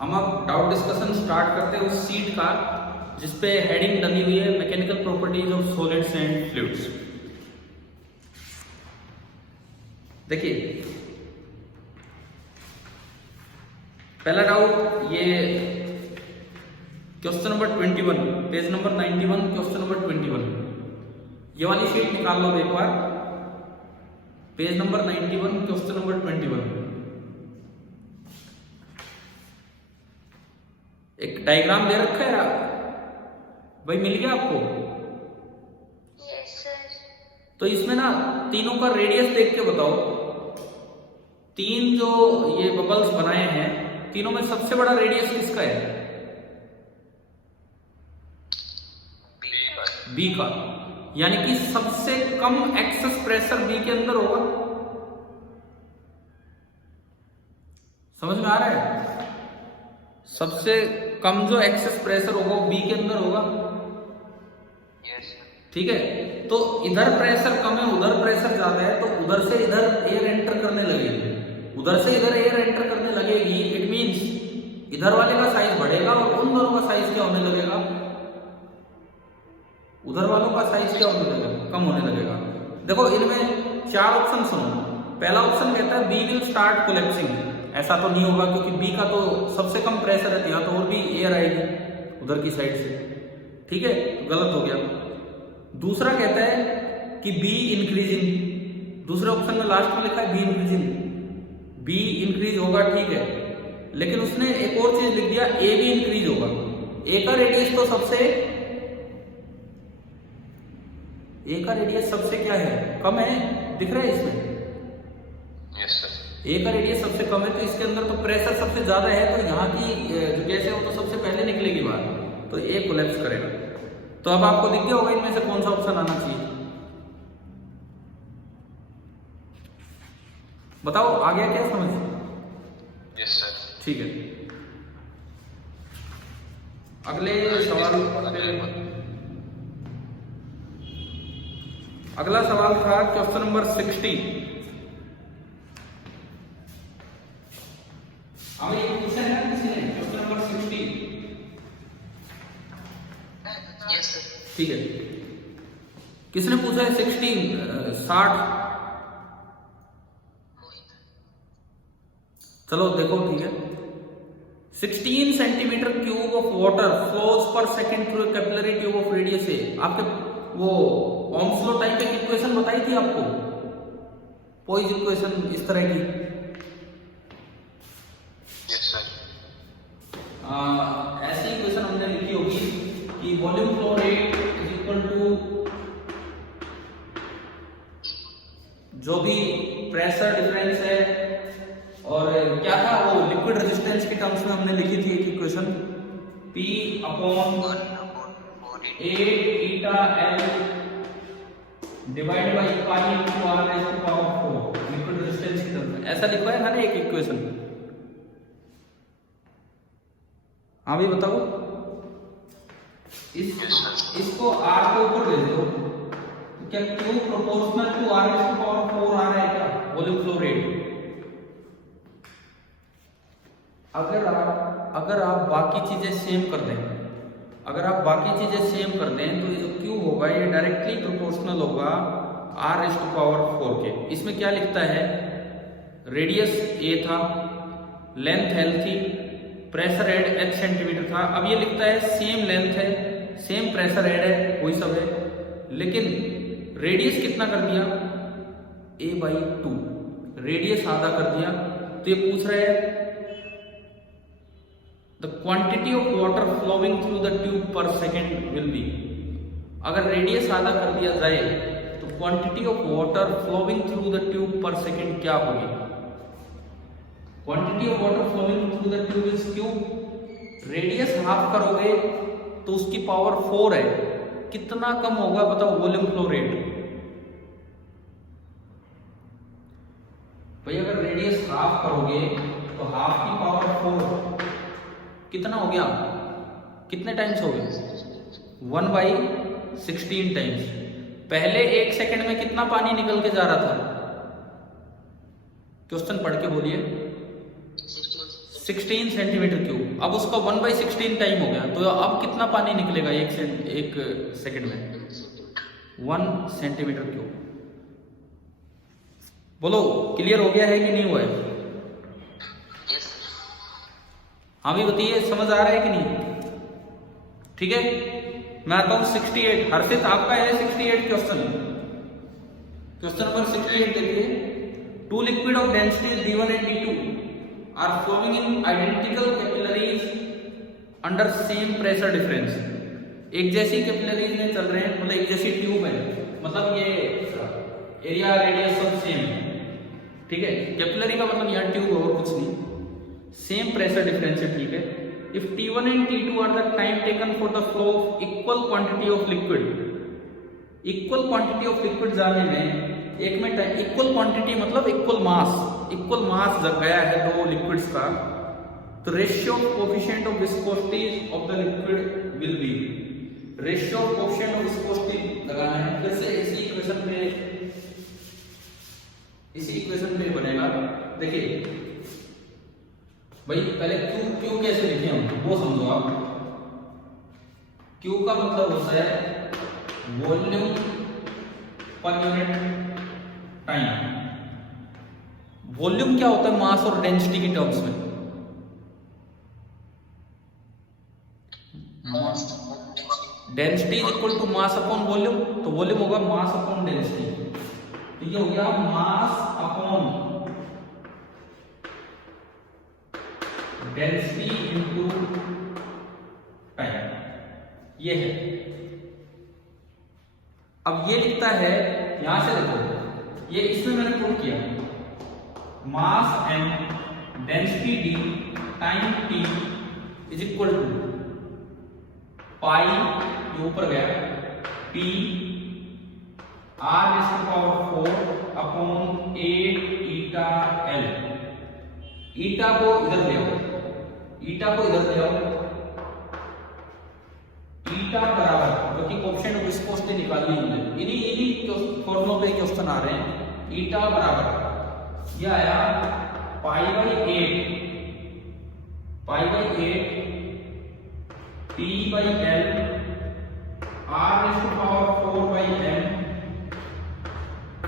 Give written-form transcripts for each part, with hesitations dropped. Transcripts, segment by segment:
हम अब doubt discussion start करते हैं उस सीट का जिसपे हेडिंग डली हुई है mechanical properties of solids and fluids. देखिए पहला डाउट, ये question number 21, page number 91, question number 21। ये वाली शीट निकाल लो एक बार, पेज नंबर 91, क्वेश्चन नंबर 21। एक डायग्राम दे रखा है भाई, मिल गया आपको? Yes sir. तो इसमें ना तीनों का रेडियस देख के बताओ। तीन जो ये बबल्स बनाए हैं, तीनों में सबसे बड़ा रेडियस किसका है? बी का। यानी कि सबसे कम एक्सेस प्रेशर बी के अंदर होगा। समझ में आ रहा है? सबसे कम जो एक्सेस प्रेशर होगा वो बी के अंदर होगा। ठीक है, तो इधर प्रेशर कम है, उधर प्रेशर ज्यादा है, तो उधर से इधर एयर एंटर करने लगेगी, उधर से इधर एयर एंटर करने लगेगी। इट मींस इधर वाले का साइज बढ़ेगा और उन दोनों का साइज क्या होने लगेगा? उधर वालों का साइज क्या होने लगेगा? कम होने लगेगा। देखो इनमें चार ऑप्शन सुनो। पहला ऑप्शन कहता है बी विल स्टार्ट कोलैप्सिंग। ऐसा तो नहीं होगा क्योंकि बी का तो सबसे कम प्रेशर है, यहाँ तो और भी एयर आएगी उधर की साइड से। ठीक है, तो गलत हो गया। दूसरा कहता है कि बी इंक्रीजिंग। दूसरे ऑप्शन में लास्ट में लिखा है बी इंक्रीजिंग। बी इंक्रीज होगा, ठीक है, लेकिन उसने एक और चीज लिख दिया, ए भी इंक्रीज होगा। ए का रेडियस तो सबसे, ए का रेडियस सबसे क्या है? कम है, दिख रहा है इसमें? Yes sir. ए का रेडियस सबसे कम है, तो इसके अंदर तो प्रेशर सबसे ज्यादा है, तो यहाँ की जो गैस है वो तो सबसे पहले निकलेगी बाहर, तो ए कोलैप्स करेगा। तो अब आपको दिख गया होगा इनमें से कौन सा ऑप्शन आना चाहिए। बताओ आ गया क्या समझ? Yes sir. ठीक है, अगले सवाल। अगला सवाल था क्वेश्चन नंबर 60। हमें एक पूछा है किसी ने, क्वेश्चन नंबर 60। Yes sir. ठीक है, किसने पूछा है 60? चलो देखो, ठीक है। 16 centimetre cube of water flows per second through capillary tube of radius a. आपके वो ओम्स लॉ टाइप की इक्वेशन बताई थी आपको, पोइज इक्वेशन इस तरह की। Yes sir. ऐसी इक्वेशन हमने लिखी होगी कि volume flow rate is equal to जो भी प्रेशर डिफरेंस है, और क्या था वो लिक्विड रेजिस्टेंस के टर्म्स में हमने लिखी थी एक equation, P upon 8 eta L divide by pi into R raise to power 4, liquid resistance के टर्म्स में ऐसा लिखा है ना एक इक्वेशन। हाँ भी बताओ, इसको R के ऊपर ले दो, तो क्या Q proportional to R raise to power 4 आ रहा है क्या? Volume flow rate. अगर आप बाकी चीजें सेम कर दें, अगर आप बाकी चीजें सेम कर दें तो ये जो Q होगा ये डायरेक्टली प्रोपोर्शनल होगा R रेज़ टू पावर 4 के। इसमें क्या लिखता है? रेडियस A था, लेंथ L थी, प्रेशर हेड H सेंटीमीटर था। अब ये लिखता है सेम लेंथ है, सेम प्रेशर हेड है, वही सब है, लेकिन रेडियस कितना कर दिया? A/2, रेडियस आधा कर दिया। तो ये पूछ रहा है the quantity of water flowing through the tube per second will be। अगर रेडियस आधा कर दिया जाए तो quantity of water flowing through the tube per second क्या होगी? Quantity of water flowing through the tube is Q। Radius half करोगे तो उसकी पावर 4 है, कितना कम होगा बताओ वॉल्यूम फ्लो रेट? भाई अगर रेडियस हाफ करोगे तो हाफ की पावर 4 कितना हो गया? कितने टाइम्स हो गए? 1/16 टाइम्स। पहले 1 सेकंड में कितना पानी निकल के जा रहा था? क्वेश्चन पढ़ के बोलिए। 16 सेंटीमीटर क्यूब। अब उसका 1/16 टाइम हो गया, तो अब कितना पानी निकलेगा एक सेकंड में? 1 सेंटीमीटर क्यूब। बोलो क्लियर हो गया है कि नहीं हुआ है? Yes sir. हाँ भी बताइए, समझ आ रहा है कि नहीं? ठीक है, मैं आता हूं 68। हर्षित आपका है 68 क्वेश्चन। क्वेश्चन नंबर 68 देखिए। Two liquid of density D1 and D2 are flowing in identical capillaries under same pressure difference। एक जैसी कैपिलरीज में चल रहे हैं, मतलब एक जैसी ट्यूब है, मतलब ये एरिया रेडियस सब सेम है। ठीक है, कैपिलरी का मतलब यहाँ ट्यूब और कुछ नहीं, सेम प्रेशर डिफरेंस है। ठीक है, if T1 and T2 are the time taken for the flow of equal quantity of liquid, equal quantity of liquid जाने में एक में टाइम, इक्वल क्वांटिटी मतलब इक्वल मास जब गया है दो लिक्विड्स का, तो ratio of coefficient of viscosity of the liquid will be, ratio of coefficient of viscosity लगाना है। फिर से इसी इक्वेशन में बनेगा। देखिए भाई, पहले क्यू कैसे लिखे हम वो समझो आप। क्यू का मतलब होता है volume per unit time. Volume क्या होता है मास और डेंसिटी की टर्म्स में? Density is equal to mass upon volume, तो वॉल्यूम होगा मास अपॉन डेंसिटी। तो ये हो गया mass upon density into time, ये है। अब ये लिखता है, यहां से देखो, ये इसमें मैंने पुट किया mass m density d time t is equal to pi, ये ऊपर गया, p r⁴ upon 8 eta l। Eta को इधर ले आओ, ईटा को इधर ले आओ, ईटा बराबर, क्योंकि कोएफिशिएंट ऑफ विस्कोसिटी निकालनी है, इन्हीं फॉर्मूलों पे क्वेश्चन आ रहे हैं। ईटा बराबर ये आया π/8 T/L r⁴/m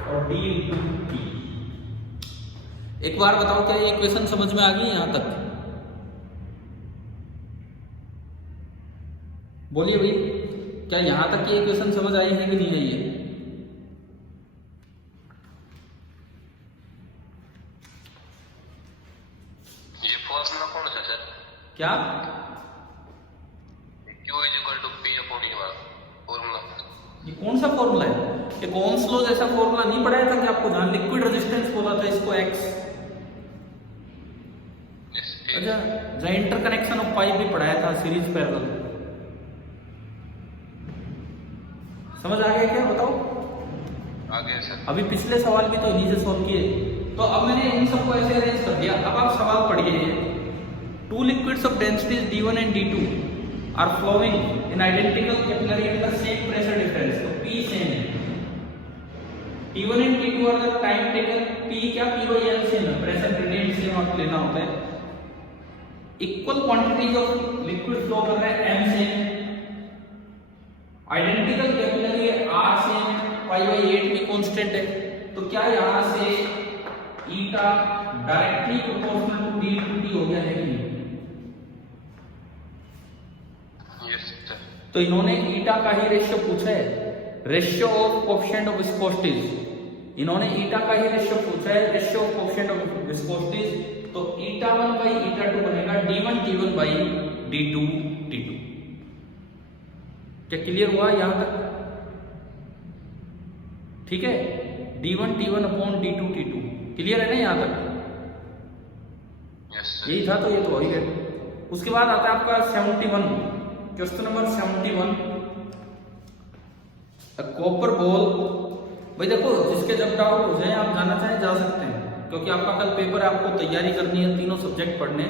और d/t। एक बार बताओ, क्या ये इक्वेशन समझ में आ गई यहां तक? बोलिए भाई, क्या यहां तक ये इक्वेशन समझ आई है कि नहीं आई है? ये फॉर्मूला कौन सा सर? क्या? Q is equal to P upon E वाला फॉर्मूला। ये कौन सा फॉर्मूला है? ये ओम्स लॉ जैसा फॉर्मूला नहीं पढ़ाया था कि आपको, जहां लिक्विड रेजिस्टेंस बोला था इसको x। अच्छा, जहां इंटरकनेक्शन ऑफ पाइप भी पढ़ाया था, सीरीज पैरेलल। समझ आ गया क्या? बताओ। आ गया सर। अभी पिछले सवाल भी तो इन्हीं से सॉल्व किए, तो अब मैंने इन सबको ऐसे अरेंज कर दिया। अब आप सवाल पढ़िए। Two liquids of densities D1 and D2 are flowing in identical capillary with the same pressure difference, तो P सेम है। T1 and T2 are the time taken, P क्या, P/L सेम है, प्रेशर ग्रेडियंट सेम आपको लेना होता है। Equal quantities of liquid flow कर रहा है, M same, identical capillary R same, π/8 भी कांस्टेंट है। तो क्या यहां से ईटा डायरेक्टली प्रोपोर्शनल टू d/t हो गया है कि नहीं? Yes sir. तो इन्होंने ईटा का ही रेशियो पूछा है, ratio of coefficient of viscosity. इन्होंने ईटा का ही रेशियो पूछा है, ratio of coefficient of viscosity. तो 𝜂1/𝜂2 बनेगा d1t1/d2t2। क्या क्लियर हुआ यहां तक? ठीक है, d1t1/d2t2 क्लियर है ना यहां तक? Yes sir. यही था, तो ये तो हो ही गया। उसके बाद आता है आपका 71, क्वेश्चन नंबर 71। Copper ball. भाई देखो, जिसके जब डाउट हो जाए आप जाना चाहें जा सकते हैं, क्योंकि आपका कल पेपर है, आपको तैयारी करनी है, तीनों सब्जेक्ट पढ़ने।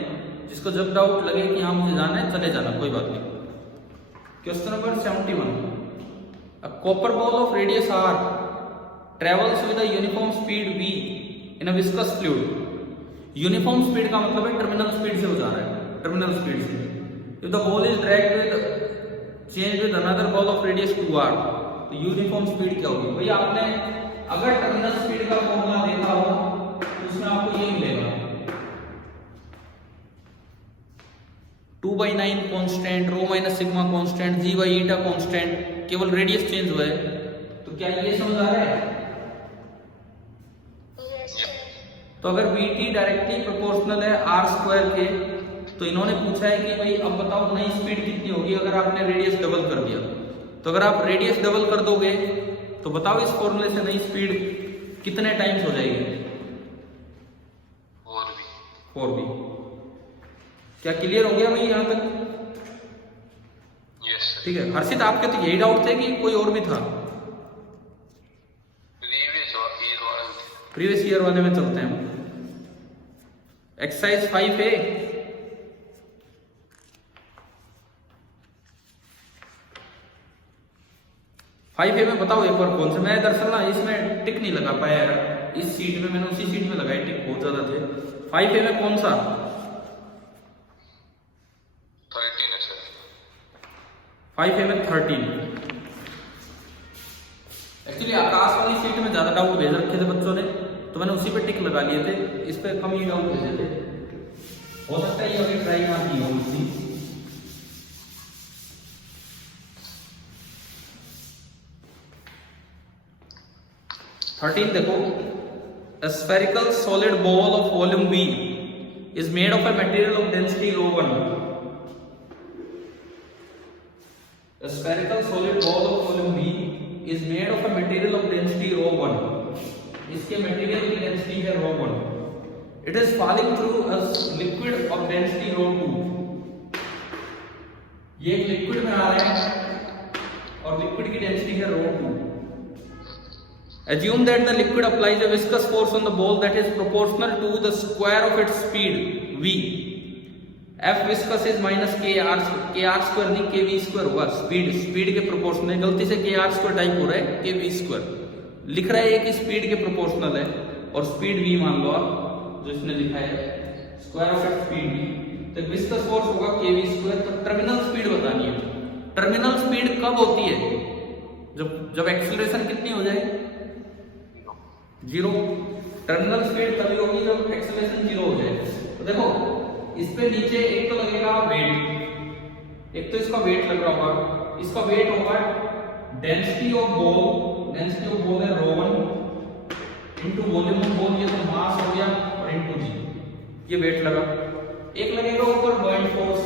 जिसको जब डाउट लगे कि हाँ मुझे जाना है, चले जाना, कोई बात नहीं। Question number 71, a copper ball of radius r travels with a uniform speed v in a viscous fluid। Uniform speed का मतलब है टर्मिनल स्पीड से हो जाता है। टर्मिनल स्पीड से। If the ball is dragged with change with another ball of radius 2r, तो uniform speed क्या होगी? भाई आपने अगर टर्मिनल स्पीड का फॉर्मूला देखा हो तो उसमें आपको ये मिलेगा 2/9 constant, rho minus sigma constant, g by eta constant, केवल रेडियस चेंज हुआ है। तो क्या ये समझ आ रहा है? तो अगर vt डायरेक्टली प्रोपोर्शनल है r स्क्वायर के, तो इन्होंने पूछा है कि भाई अब बताओ नई स्पीड कितनी होगी अगर आपने रेडियस डबल कर दिया। तो अगर आप रेडियस डबल कर दोगे तो बताओ इस फॉर्मूले से नई स्पीड कितने टाइम्स हो जाएगी? 4b। क्या क्लियर हो गया भाई यहां तक? Yes sir. ठीक है हर्षित, आपके तो यही डाउट थे कि कोई और भी था? प्रीवियस ईयर वाले में चलते हैं। एक्सरसाइज 5A, में बताओ एक बार कौन सा? मैं दरअसल ना इसमें टिक नहीं लगा पाया यार, इस सीट में मैंने उसी सीट में लगाई टिक, बहुत ज्यादा थे। 5A में कौन सा? 13 है सर। 5A में 13। एक्चुअली आकाश वाली सीट में ज्यादा डाउट भेज रखे थे बच्चों ने, तो मैंने उसी पे टिक लगा लिए थे, इस पे कम ही डाउट भेजे थे। हो सकता है ये अभी ट्राई ना की हो उसी। देखो, a spherical solid ball of volume V is made of a material of density ρ1. A spherical solid ball of volume V is made of a material of density ρ1. इसके मटेरियल की डेंसिटी है ρ1. It is falling through a liquid of density ρ2. ये एक liquid में आ रहा है और liquid की डेंसिटी है ρ2. Assume that the liquid applies a viscous force on the ball that is proportional to the square of its speed v. F viscous is minus kr square नहीं kv square होगा। Speed के proportional है, गलती से kr square type हो रहा है, kv square लिख रहा है कि स्पीड के प्रोपोर्शनल है और स्पीड v मान लो आप, जो इसने लिखा है square of its speed v, तो विस्कस फोर्स होगा kv square। तो टर्मिनल स्पीड बतानी है। टर्मिनल स्पीड कब होती है? जब एक्सेलरेशन कितनी हो जाए? 0। टर्मिनल स्पीड तभी होगी जब एक्सेलरेशन 0 हो जाए। तो देखो इस पे नीचे एक तो लगेगा वेट, एक तो इसका वेट लग रहा होगा, इसका वेट होगा डेंसिटी ऑफ बॉल है ρ1 इनटू वॉल्यूम ऑफ बॉल, ये तो मास हो गया, और इनटू जी, ये वेट लगा। एक लगेगा ऊपर बॉइंट फोर्स,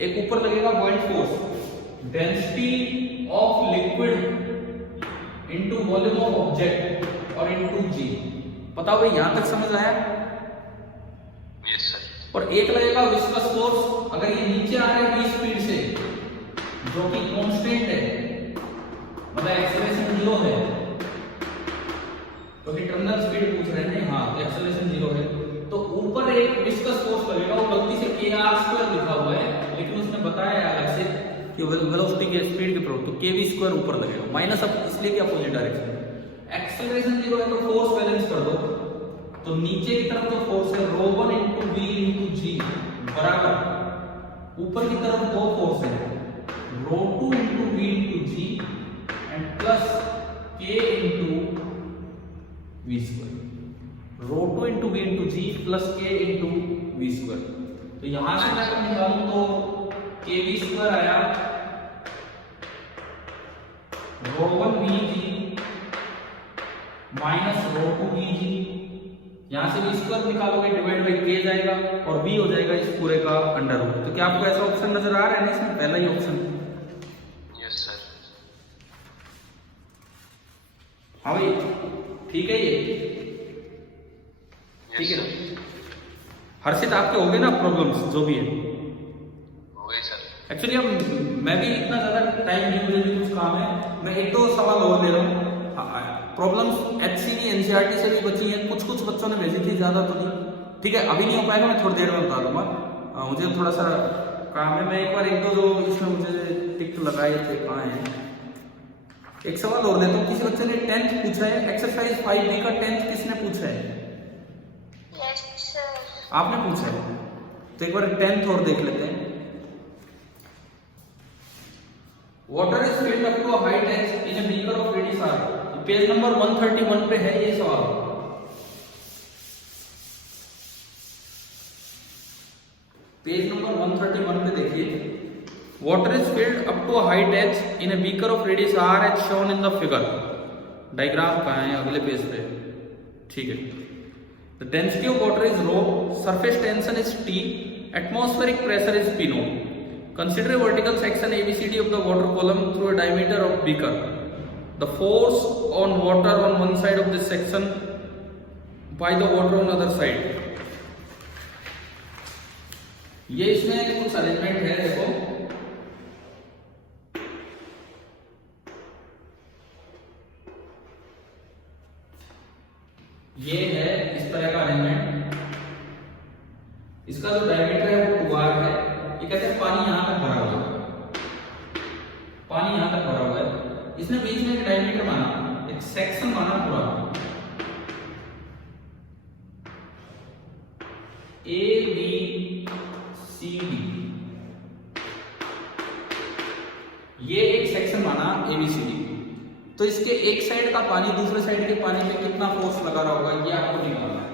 एक ऊपर लगेगा बॉइंट force, density of liquid into volume of object और इनटू जी। बताओ भाई यहां तक समझ आया? Yes sir. और एक लगेगा विस्कस फोर्स, अगर ये नीचे आ रहा है v स्पीड से जो कि कांस्टेंट है, मतलब एक्सेलरेशन 0 है, तो टर्मिनल स्पीड पूछ रहे हैं, हाँ तो एक्सेलरेशन 0 है, तो ऊपर एक विस्कस फोर्स लगेगा, वो गलती से kr² लिखा हुआ है, लेकिन उसने बताया अलग से कि वेलोसिटी के स्पीड के प्रोडक्ट, तो kv² ऊपर लगेगा, माइनस अब इसलिए कि अपोजिट डायरेक्शन। एक्सेलरेशन 0 है तो फोर्स बैलेंस कर दो, तो नीचे की तरफ तो फोर्स है ρ1 इनटू v इनटू g बराबर, ऊपर की तरफ दो फोर्स है ρ2 into v into g and plus k into v²। ρ2 into v into g plus k into v²। तो यहां से मैं निकालूं तो kv² आया ρ1 vg माइनस ρ2 vg, यहां से v² निकालोगे डिवाइड बाई k जाएगा और v हो जाएगा इस पूरे का अंडर रूट। तो क्या आपको ऐसा ऑप्शन नजर आ रहा है ना इसमें? पहला ही ऑप्शन। Yes sir. हाँ भाई ठीक है, ये ठीक है। हर्षित आपके हो गए ना प्रॉब्लम्स जो भी है? हो गए सर। एक्चुअली अब मैं भी इतना ज्यादा टाइम नहीं, मुझे भी कुछ काम है, मैं एक दो सवाल और ले रहा हूँ। प्रॉब्लम्स एचसीवी एनसीईआरटी से भी बची हैं, कुछ बच्चों ने भेजी थी, ज्यादा तो नहीं। ठीक है अभी नहीं हो पाएगा, मैं थोड़ी देर में बता दूंगा, मुझे थोड़ा सा काम है। मैं एक बार एक दो जो इसमें मुझे टिक लगाए थे कहाँ हैं, एक सवाल और लेता हूँ। किसी बच्चे ने 10th पूछा है, एक्सरसाइज 5B का 10th किसने पूछा है? Yes, sir. आपने पूछा है? तो एक बार 10th और देख लेते हैं। Water is filled up to a height H in a beaker of radius r। Page number 131 पे है ये सवाल। पेज नंबर 131 पे देखिए, water is filled up to a height h in a beaker of radius r as shown in the figure. Diagram कहाँ है? अगले page पे। ठीक है। The density of water is rho, surface tension is T, atmospheric pressure is P naught. Consider a vertical section ABCD of the water column through a diameter of beaker. The force on water on one side of this section by the water on other side. ये इसमें कुछ arrangement है, देखो। ये है इस तरह का अरेंजमेंट। इसका जो डायमीटर है वो 2r है। ये कहते हैं पानी यहां तक भरा हुआ है, पानी यहां तक भरा हुआ है। इसने बीच में एक डायमीटर माना, एक सेक्शन माना पूरा ABCD। ये एक सेक्शन माना ABCD। तो इसके एक साइड का पानी दूसरे साइड के पानी पे कितना फोर्स लगा रहा होगा ये आपको निकालना है।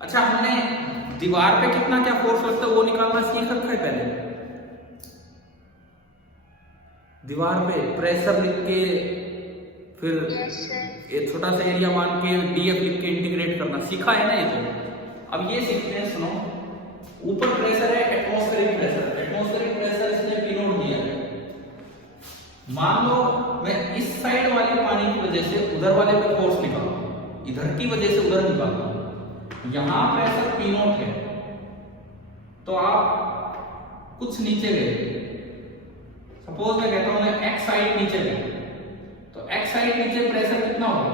अच्छा, हमने दीवार पे कितना क्या फोर्स लगता है वो निकालना सीख रखा है पहले। दीवार पे प्रेशर लिख के फिर ये छोटा सा एरिया मान के डीएफ लिख के इंटीग्रेट करना सीखा है ना ये तो। अब ये सीखते हैं, सुनो। ऊपर प्रेशर है एटमॉस्फेरिक प्रेशर, एटमॉस्फेरिक प्रेशर इसने P नॉट दिया है। मान लो मैं इस साइड वाले पानी की वजह से उधर वाले पे फोर्स निकालूं, इधर की वजह से उधर निकालूं। यहां प्रेशर P नॉट है, तो आप कुछ नीचे गए। सपोज मैं कहता हूं मैं x साइड नीचे गया, तो x साइड नीचे प्रेशर कितना होगा?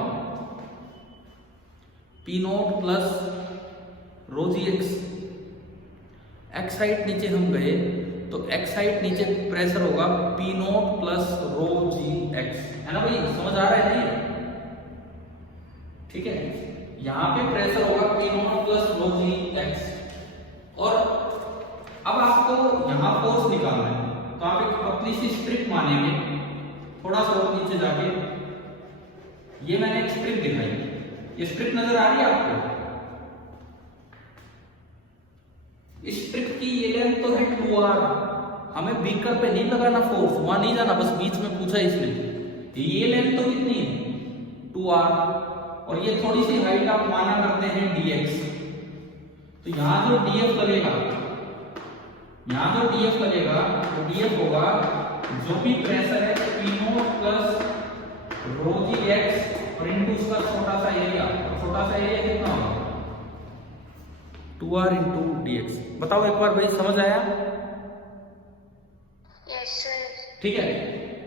P naught plus rho G X. x side नीचे हम गए तो x साइड नीचे प्रेशर होगा P naught plus rho G X, है ना भाई? समझ आ रहा है ना ये? ठीक है। यहां पे प्रेशर होगा P naught plus rho G X. और अब आपको यहां फोर्स निकालना है, तो आप एक पतली सी स्ट्रिप मानेंगे, थोड़ा सा और नीचे जाके। ये मैंने एक स्ट्रिप दिखाई, ये स्ट्रिप नजर आ रही है आपको? इस स्ट्रिप की ये लेंथ तो है 2r। हमें बीकर पे नहीं लगाना फोर्स, वहां नहीं जाना, बस बीच में पूछा इसने। ये लेंथ तो कितनी है? 2r। और ये थोड़ी सी हाइट आप माना करते हैं dx। तो यहां जो df लगेगा, यहां जो df लगेगा वो df होगा जो भी प्रेशर है P naught plus rho G X और इनटू उसका छोटा सा एरिया। छोटा सा एरिया कितना होगा? 2r into dx। बताओ एक बार भाई, समझ आया? Yes sir. ठीक है।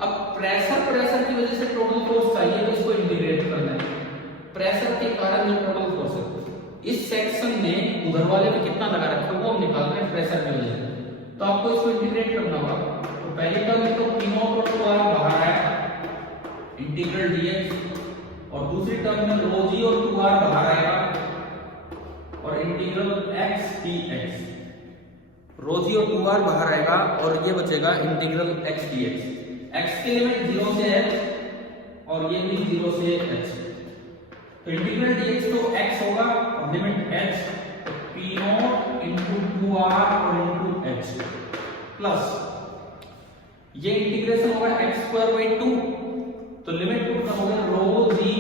अब प्रेशर की वजह से टोटल फोर्स चाहिए, तो इसको इंटीग्रेट करना है। प्रेशर के कारण जो टोटल फोर्स है, इस सेक्शन में उधर वाले पे कितना लगा रखा है वो हम निकाल रहे हैं प्रेशर की वजह से। तो आपको इसको इंटीग्रेट करना होगा। तो पहली टर्म में तो P नॉट और 2r बाहर आया, इंटीग्रल dx। और दूसरी टर्म में रो जी और 2r बाहर आएगा और इंटीग्रल x dx। रो जी और 2r बाहर आएगा और ये बचेगा इंटीग्रल x dx। x की लिमिट 0 से h और ये भी 0 से h। तो इंटीग्रल dx तो x होगा और लिमिट h, तो P नॉट इंटू 2r और इंटू h प्लस ये इंटीग्रेशन होगा x स्क्वायर बाई 2। तो लिमिट पुट करोगे rho g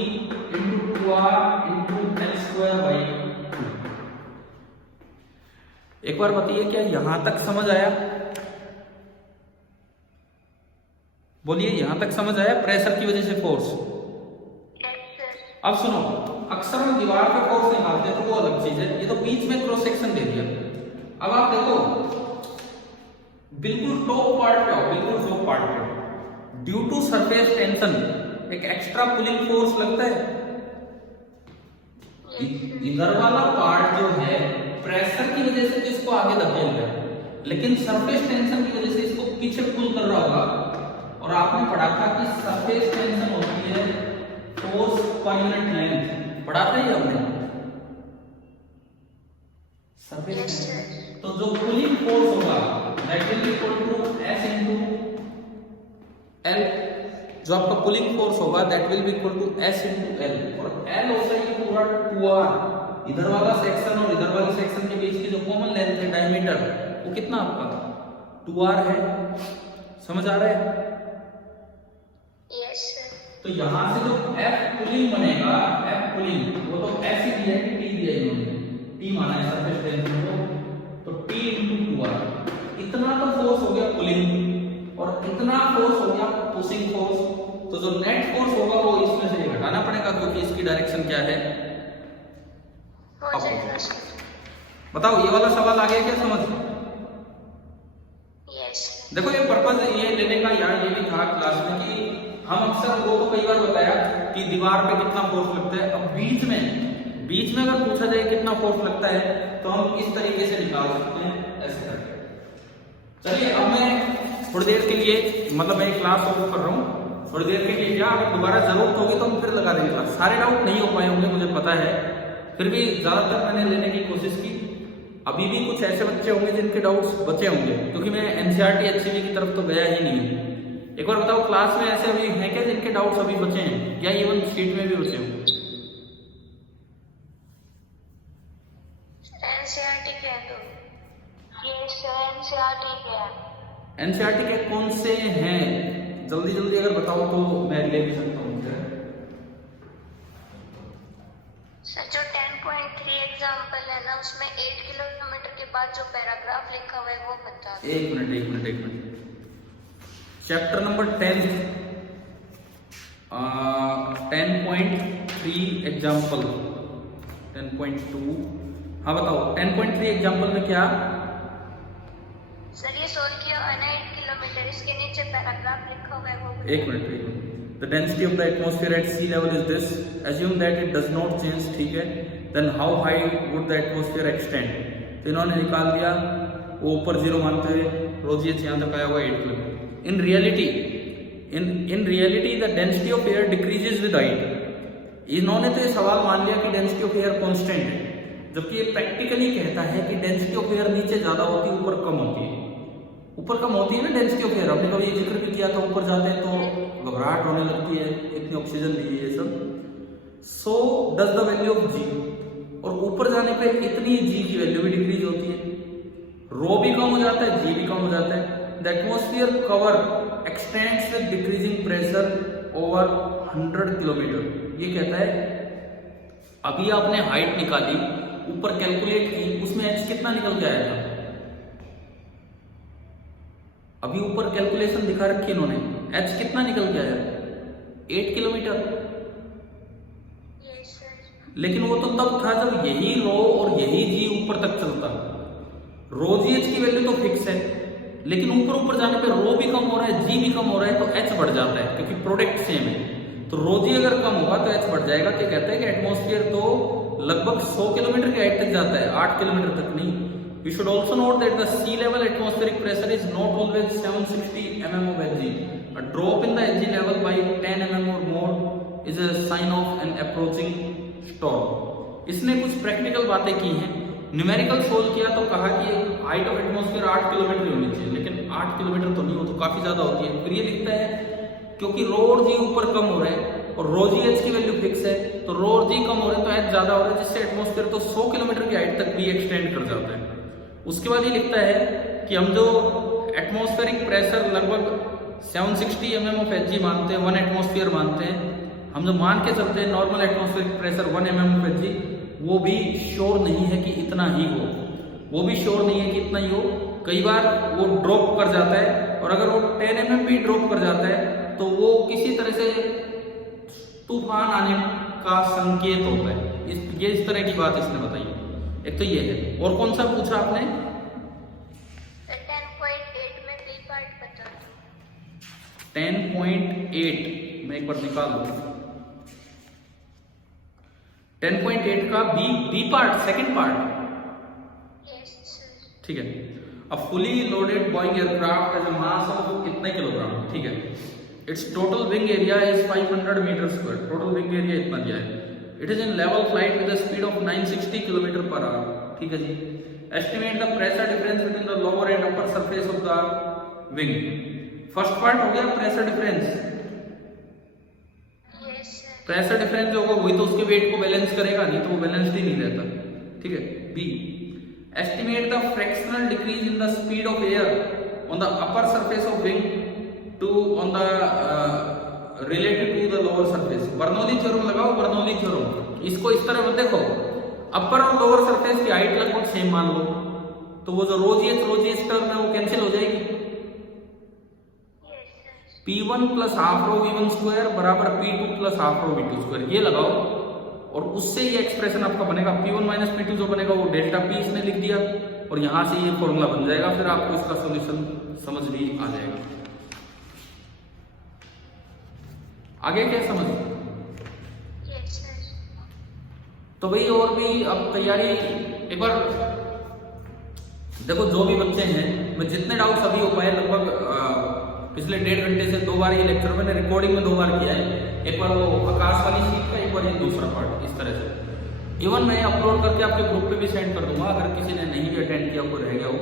into 2r into h square by 2। एक बार बताइए, क्या यहां तक समझ आया? बोलिए, यहां तक समझ आया? प्रेशर की वजह से फोर्स। अब सुनो, अक्सर हम दीवार पे फोर्स निकालते हैं तो वो अलग चीज है, ये तो बीच में क्रॉस सेक्शन दे दिया। अब आप देखो, बिल्कुल टॉप पार्ट पे आओ, बिल्कुल टॉप पार्ट पे। ड्यू टू सरफेस टेंशन एक एक्स्ट्रा पुलिंग फोर्स लगता है। इधर वाला पार्ट जो है प्रेशर की वजह से इसको आगे धकेल रहा है, लेकिन सरफेस टेंशन की वजह से इसको पीछे पुल कर रहा होगा। और आपने पढ़ा था कि सरफेस टेंशन होती है फोर्स पर यूनिट लेंथ, पढ़ा था ही हमने सरफेस। तो जो पुलिंग फोर्स होगा that will be equal to S into L. जो आपका पुलिंग फोर्स होगा that will be equal to S into L, और एल होता है पूरा 2r। इधर वाला सेक्शन और इधर वाले सेक्शन के बीच की जो कॉमन लेंथ है डायमीटर वो कितना आपका 2r है। समझ आ रहा है? Yes sir. तो यहां से जो F पुलिंग बनेगा, F पुलिंग वो तो S ही दिया है, T दिया है इन्होंने, T माना है सरफेस टेंशन को, तो T into 2r। इतना तो फोर्स हो गया पुलिंग और इतना फोर्स हो गया पुशिंग फोर्स। तो जो नेट फोर्स होगा वो इसमें से घटाना पड़ेगा क्योंकि इसकी डायरेक्शन क्या है? बताओ ये वाला सवाल आ गया क्या समझ? यस। देखो ये पर्पस ये लेने का यार ये भी था क्लास में कि हम अक्सर वो तो कई बार बताया कि दीवार पे कितना फोर्स लगता है। अब बीच में अगर पूछा जाए कितना फोर्स लगता है तो हम इस तरीके से निकाल सकते हैं ऐसे करके। चलिए अब मैं थोड़ी देर के लिए मतलब मैं क्लास ऑफ कर रहा हूँ थोड़ी देर के लिए, क्या अगर दोबारा जरूरत होगी तो हम फिर लगा देंगे क्लास। सारे डाउट नहीं हो पाए होंगे मुझे पता है, फिर भी ज्यादातर मैंने लेने की कोशिश की। अभी भी कुछ ऐसे बच्चे होंगे जिनके डाउट्स बचे होंगे क्योंकि मैं एनसीईआरटी एचसीवी की तरफ तो गया ही नहीं हूँ। एक बार बताओ क्लास में ऐसे अभी हैं क्या जिनके डाउट्स अभी बचे हैं या इवन शीट में भी बचे होंगे? एनसीईआरटी के दो। ये सर एनसीईआरटी के है। एनसीईआरटी के कौन से हैं जल्दी जल्दी अगर बताओ तो मैं ले भी सकता हूँ। सर जो 10.3 एग्जांपल है ना उसमें 8 किलोमीटर के बाद जो पैराग्राफ लिखा हुआ है वो बता दो। एक मिनट। Chapter number 10 10.3 example 10.2। हाँ बताओ 10.3 एग्जाम्पल में क्या? सर ये सोल्व किया है ना 8 किलोमीटर, इसके नीचे पैराग्राफ लिखा हुआ है वो। एक minute. The density of the atmosphere at sea level is this. Assume that it does not change, ठीक है? Then how high would the atmosphere extend? तो इन्होंने निकाल दिया वो ऊपर 0 मानते हुए रोजियस यहाँ तक आया हुआ 8 kilometre. In reality the density of air decreases with height. इन्होंने तो ये सवाल मान लिया कि डेंसिटी ऑफ एयर कांस्टेंट है, जबकि ये प्रैक्टिकली कहता है कि डेंसिटी ऑफ एयर नीचे ज्यादा होती है ऊपर कम होती है। ऊपर कम होती है ना डेंसिटी ऑफ एयर, आपने कभी जिक्र भी किया था। ऊपर जाते हैं तो घबराहट होने लगती है, इतनी ऑक्सीजन दी है ये सब। So does the value of g, और ऊपर जाने पे इतनी जी की वैल्यू भी डिक्रीज होती है, रो भी कम हो जाता है, जी भी कम हो जाता है। The atmosphere cover x tends with decreasing pressure over 100 kilometre. ये कहता है अभी आपने हाइट निकाली, ऊपर कैलकुलेट की, उसमें एच कितना निकल के आया था? अभी ऊपर कैलकुलेशन दिखा रखी इन्होंने, एच कितना निकल के आया? 8 किलोमीटर। लेकिन वो तो तब था जब यही रो और यही जी ऊपर तक चलता। रो जी एच की वैल्यू तो फिक्स है, लेकिन ऊपर जाने पे रो भी कम हो रहा है, जी भी कम हो रहा है, तो एच बढ़ जाता है क्योंकि प्रोडक्ट सेम है। तो रो जी अगर कम होगा तो एच बढ़ जाएगा। क्या कहता है कि एटमॉस्फेयर तो लगभग 100 किलोमीटर की हाइट तक जाता है, 8 किलोमीटर तक नहीं। We should also note that the sea level atmospheric pressure is not always 760 mm of Hg. A drop in the Hg level by 10 mm or more is a sign of an approaching storm. इसने कुछ practical बातें की हैं, numerical solve किया तो कहा कि height of atmosphere 8 kilometre होनी चाहिए, लेकिन 8 किलोमीटर तो नहीं हो, तो काफी ज्यादा होती है। फिर ये लिखता है क्योंकि रो और जी ऊपर कम हो रहे हैं और रो जी एच की वैल्यू फिक्स है, तो रो और जी कम हो रहे हैं तो एच ज्यादा हो रहा है, जिससे एटमॉस्फेयर तो 100 किलोमीटर की हाइट तक भी एक्सटेंड कर जाता है। उसके बाद ये लिखता है कि हम जो एटमॉस्फेरिक प्रेशर लगभग 760 mm ऑफ Hg मानते हैं, 1 एटमॉस्फेयर मानते हैं, हम जो मान के चलते हैं normal atmospheric pressure 1 mm of Hg, वो भी श्योर नहीं है कि इतना ही हो, वो भी श्योर नहीं है कि इतना ही हो। कई बार वो ड्रॉप कर जाता है, और अगर वो 10 mm भी ड्रॉप कर जाता है तो वो किसी तरह से तूफान आने का संकेत होता है। इस तरह की बात इसने बताई। एक तो ये है, और कौन सा पूछा आपने? 10.8 में बी पार्ट बता दो। 10.8 मैं एक बार निकाल दूं। 10.8 का B part, second part. Yes sir. ठीक है। अब fully loaded Boeing aircraft has a mass of कितने किलोग्राम? ठीक है। It's total wing area is 500 metre square. Total wing area इतना दिया है। It is in level flight with the speed of 960 kilometre per hour. ठीक है जी। Estimate the pressure difference between the lower and upper surface of the wing. First part हो गया pressure difference. Yes sir. Pressure difference जो होगा वही तो उसके वेट को बैलेंस करेगा, नहीं तो वो बैलेंस्ड ही नहीं रहता। ठीक है। B, estimate the fractional decrease in the speed of air on the upper surface of wing to on the related to the lower surface. Bernoulli theorem लगाओ, बर्नौली थ्योरम। इसको इस तरह मत देखो, अपर और लोअर सरफेस की height लगभग same मान लो, तो वो जो रोजियस टर्म है वो कैंसिल हो जाएगी। P1 plus half rho V1 square बराबर P2 plus half rho V2 square, ये लगाओ और उससे ये एक्सप्रेशन आपका बनेगा P1 माइनस P2 जो बनेगा वो डेल्टा P इसने लिख दिया और यहां से ये फॉर्मूला बन जाएगा। फिर आपको इसका सॉल्यूशन समझ भी आ जाएगा। आगे क्या समझ? Yes sir. तो भाई और भी अब तैयारी एक बार देखो, जो भी बच्चे हैं, मैं जितने डाउट्स अभी हो पाए लगभग पिछले 1.5 घंटे से 2 बार ये लेक्चर मैंने रिकॉर्डिंग में 2 बार किया है। एक बार वो आकाश वाली शीट का, एक बार ये दूसरा पार्ट, इस तरह से। इवन मैं अपलोड करके आपके ग्रुप पे भी सेंड कर दूंगा, अगर किसी ने नहीं भी अटेंड किया, कोई रह गया हो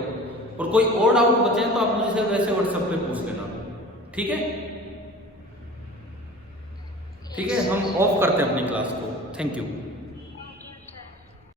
और कोई और डाउट बचे तो आप मुझसे वैसे व्हाट्सएप पे पूछ लेना। ठीक है, ठीक है। हम ऑफ करते हैं अपनी क्लास को। Thank you.